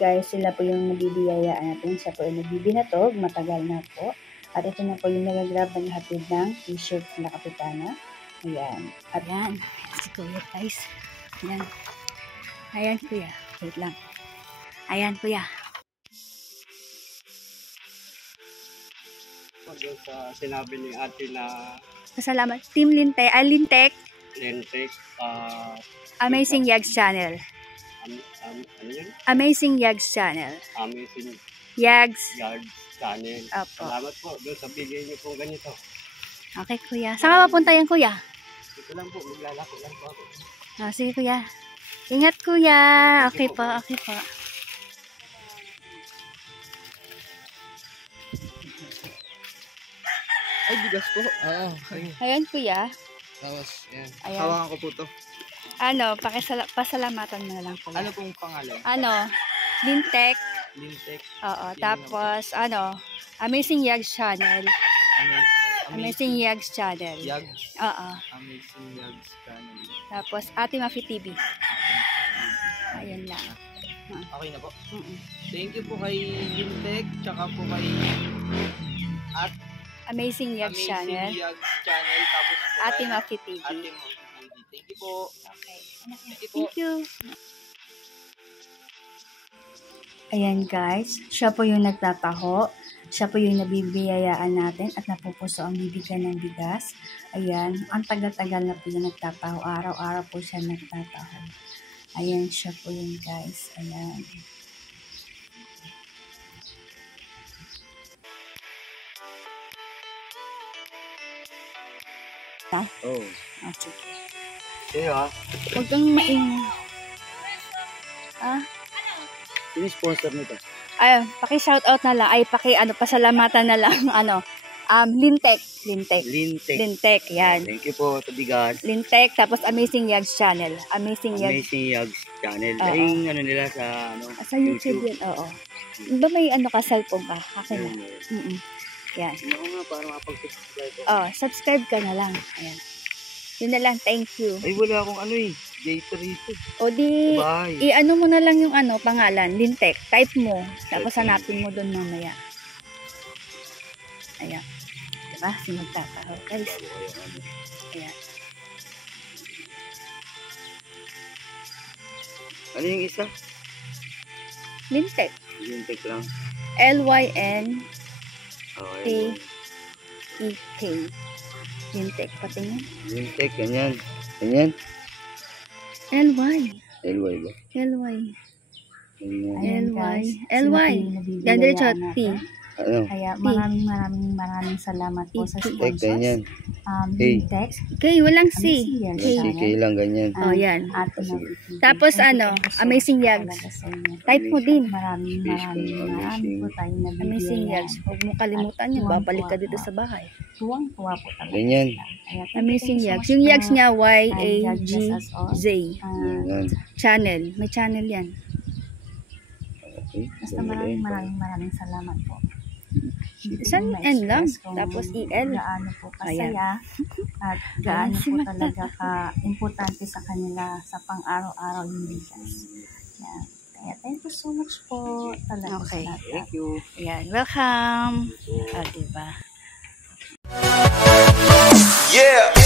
guys, sila po yung nabibiyayaan natin. Siya po yung nagbibinatog, matagal na po. At ito na po yung nagagrab ng hatid ng t-shirt na Kapitana. Ayan. At yan, si Kuya guys. Ayan. Ayan Kuya. Wait lang. Ayan Kuya. Sa sinabi ni ate na Pasalamat. Team Lintek. Lintek. Lintek. Amazing Yags Channel. Ano yun? Amazing Yags Channel. Amazing Yags Channel. Opo. Salamat po doon sa bigay niyo po ganito. Okay Kuya. Saan ka mapunta yan Kuya? Ito lang po, maglalako lang po ako. Sige Kuya. Ingat Kuya. Okay po, okay po. Ay, bigas po. Okay. Ayan Kuya. Tapos, yan. Ayan. Hawakan ko po to. Pasalamatan mo na lang Kuya. Ano pong pangalan? Lintek. Lintek. Oo. Tapos, Amazing Yags Channel. Amazing Yags Channel. Yags. Oo. Amazing Yags Channel. Tapos, Ate Mafi TV. Ayan lang. Okay na po. Thank you po kay Lintek, tsaka po kay Amazing Yags Channel. Yags Channel. Tapos po Ate kay Mafi TV. Ate Mafi TV. Thank you po. Okay. Thank you po. Thank you. Ayan guys, siya po yung nagtataho. Siya po yung nabibiyayaan natin at napupuso ang bibigyan ng bigas. Ayan, ang tagal-tagal na po yung nagtataho. Araw-araw po siya nagtataho. Ayan, siya po yun guys. Ayan. Oh. Sige. Kaya, Huwag kang maingay. sino-sponsor nito? Ay, paki-shoutout na lang. Ay, pasalamatan na lang. Lintek. Lintek, yan. Thank you po sa bigas. Lintek, tapos Amazing Yags Channel. Amazing Yags Channel. Oo. Ay, ano nila sa Sa YouTube yan, oo. Ba may ka, cellphone ka? Akin na. Yan. Oo nga, para makapag-subscribe. Subscribe ka na lang. Ayan. Yun na lang, thank you. Ay, wala akong J3 ito. O di, Bye. i-ano mo na lang yung pangalan, Lintek. Type mo. Tapos hanapin mo doon mamaya. Ayan. Diba? Magtataho. Guys. Ayan. Ano yung isa? Lintek. Lintek lang. L-Y-N-T-E-K. Lintek. Patingin. Lintek, ganyan. Ganyan. L-Y. LY ba? L-Y. Ganyan. L-Y. L-Y. Yan, diretso. T. Ano? Kaya maraming salamat po sa Lintek, sponsors. ganyan. Lintek. K, walang C. CK lang, ganyan. Yan. Tapos Amazing Yags. Type mo din. Maraming po tayo nabibigyan. Amazing Yags. Huwag mo kalimutan yun. Babalik ka dito sa bahay. Tuwang-tuwa po talaga. Ganyan. Amazing Yags. Yung Yags niya, Y-A-G-Z. Ganyan. Channel. May channel yan. Okay. Basta maraming salamat po. Isang N lang. Tapos E-L. Gaano po kasaya at gaano po talaga ka-importante sa kanila sa pang-araw-araw yung bigas. Yan. Kaya thank you so much po talaga Okay. sa lahat. Thank you. Ayan. Welcome. Diba? Yeah.